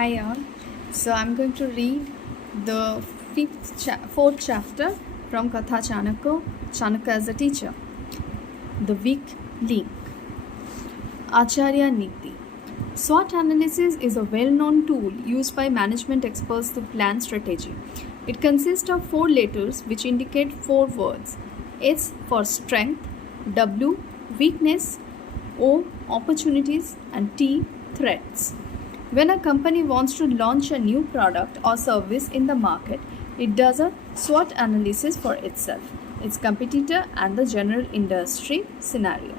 Hi all. So I'm going to read the fourth chapter from Katha Chanakya, Chanakya as a teacher. The weak link. Acharya Niti. SWOT analysis is a well-known tool used by management experts to plan strategy. It consists of 4 letters which indicate 4 words. S for strength, W weakness, O opportunities, and T threats. When a company wants to launch a new product or service in the market, it does a SWOT analysis for itself, its competitor, and the general industry scenario.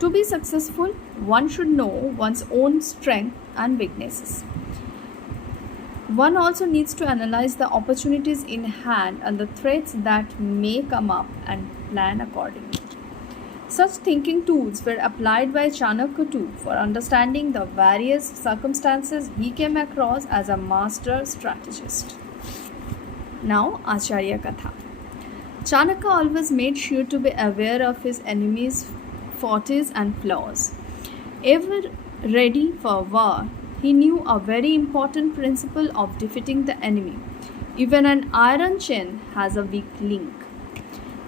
To be successful, one should know one's own strengths and weaknesses. One also needs to analyze the opportunities in hand and the threats that may come up and plan accordingly. Such thinking tools were applied by Chanakya too for understanding the various circumstances he came across as a master strategist. Now, Acharya Katha. Chanakya always made sure to be aware of his enemies' fortes and flaws. Ever ready for war, he knew a very important principle of defeating the enemy. Even an iron chain has a weak link.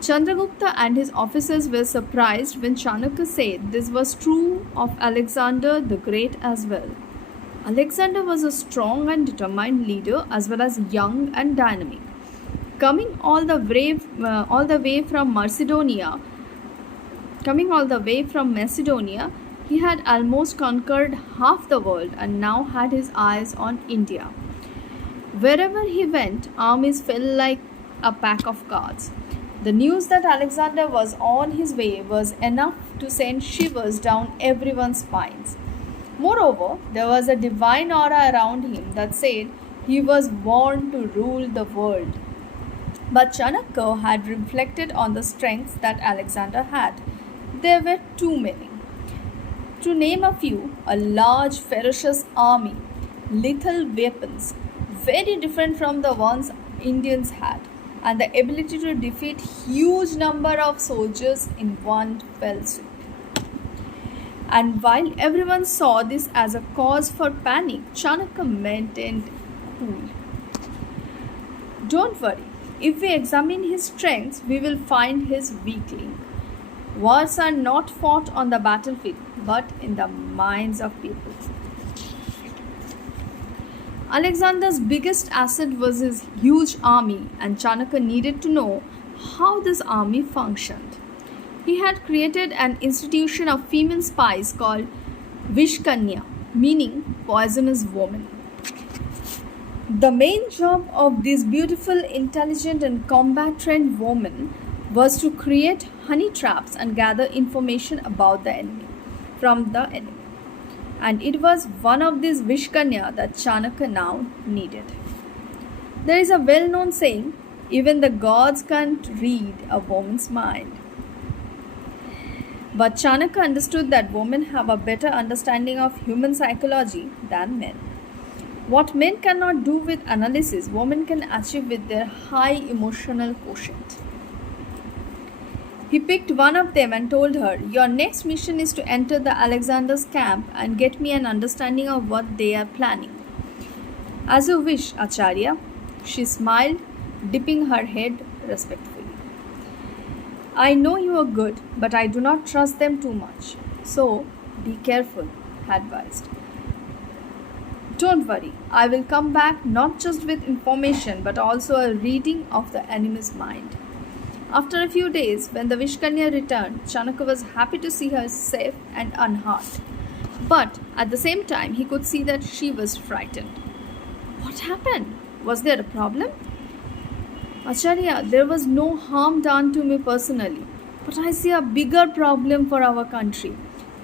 Chandragupta and his officers were surprised when Chanakya said this was true of Alexander the Great as well. Alexander was a strong and determined leader as well as young and dynamic. Coming all the way from Macedonia, he had almost conquered half the world and now had his eyes on India. Wherever he went, armies fell like a pack of cards. The news that Alexander was on his way was enough to send shivers down everyone's spines. Moreover, there was a divine aura around him that said he was born to rule the world. But Chanakya had reflected on the strengths that Alexander had. There were too many. To name a few, a large, ferocious army, lethal weapons, very different from the ones Indians had, and the ability to defeat huge number of soldiers in one fell swoop. And while everyone saw this as a cause for panic, Chanakya maintained cool. Don't worry, if we examine his strengths, we will find his weak link. Wars are not fought on the battlefield, but in the minds of people. Alexander's biggest asset was his huge army, and Chanakya needed to know how this army functioned. He had created an institution of female spies called Vishkanya, meaning poisonous woman. The main job of these beautiful, intelligent, and combat-trained women was to create honey traps and gather information about from the enemy. And it was one of these Vishkanya that Chanakya now needed. There is a well-known saying, even the gods can't read a woman's mind. But Chanakya understood that women have a better understanding of human psychology than men. What men cannot do with analysis, women can achieve with their high emotional quotient. He picked one of them and told her, "Your next mission is to enter the Alexander's camp and get me an understanding of what they are planning." "As you wish, Acharya," she smiled, dipping her head respectfully. "I know you are good, but I do not trust them too much. So, be careful," he advised. "Don't worry, I will come back not just with information but also a reading of the enemy's mind." After a few days, when the Vishkanya returned, Chanakya was happy to see her safe and unharmed. But at the same time, he could see that she was frightened. "What happened? Was there a problem?" "Acharya, there was no harm done to me personally, but I see a bigger problem for our country.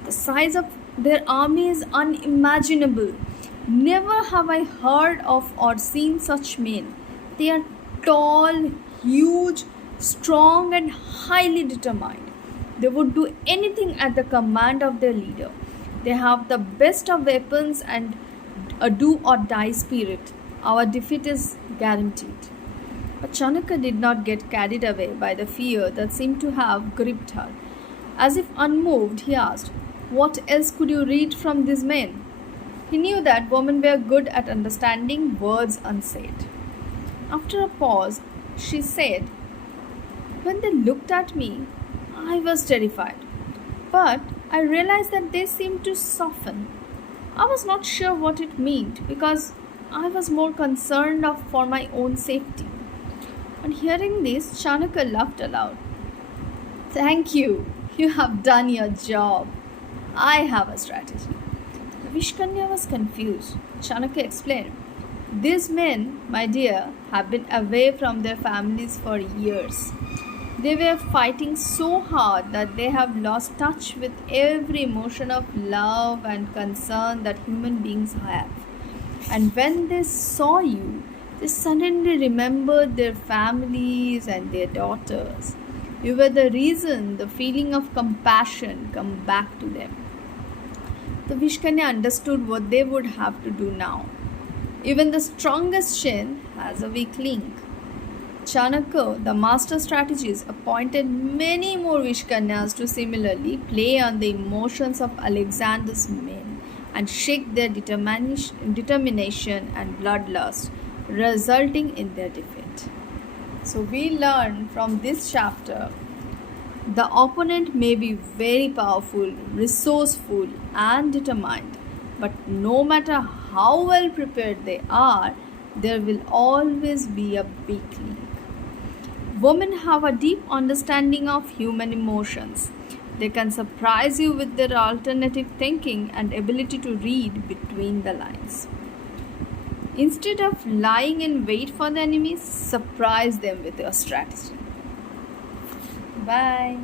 The size of their army is unimaginable. Never have I heard of or seen such men. They are tall, huge, strong, and highly determined. They would do anything at the command of their leader. They have the best of weapons and a do or die spirit. Our defeat is guaranteed." But Chanakya did not get carried away by the fear that seemed to have gripped her. As if unmoved, he asked, "What else could you read from these men?" He knew that women were good at understanding words unsaid. After a pause, she said, "When they looked at me, I was terrified. But I realized that they seemed to soften. I was not sure what it meant because I was more concerned for my own safety." On hearing this, Chanakya laughed aloud. "Thank you. You have done your job. I have a strategy." Vishkanya was confused. Chanakya explained, "These men, my dear, have been away from their families for years. They were fighting so hard that they have lost touch with every emotion of love and concern that human beings have. And when they saw you, they suddenly remembered their families and their daughters. You were the reason the feeling of compassion come back to them." The Vishkanya understood what they would have to do now. Even the strongest Shin has a weak link. Chanakya, the master strategist, appointed many more Vishkanyas to similarly play on the emotions of Alexander's men and shake their determination and bloodlust, resulting in their defeat. So we learn from this chapter the opponent may be very powerful, resourceful, and determined, but no matter how well prepared they are, there will always be a weak link. Women have a deep understanding of human emotions. They can surprise you with their alternative thinking and ability to read between the lines. Instead of lying in wait for the enemies, surprise them with your strategy. Bye.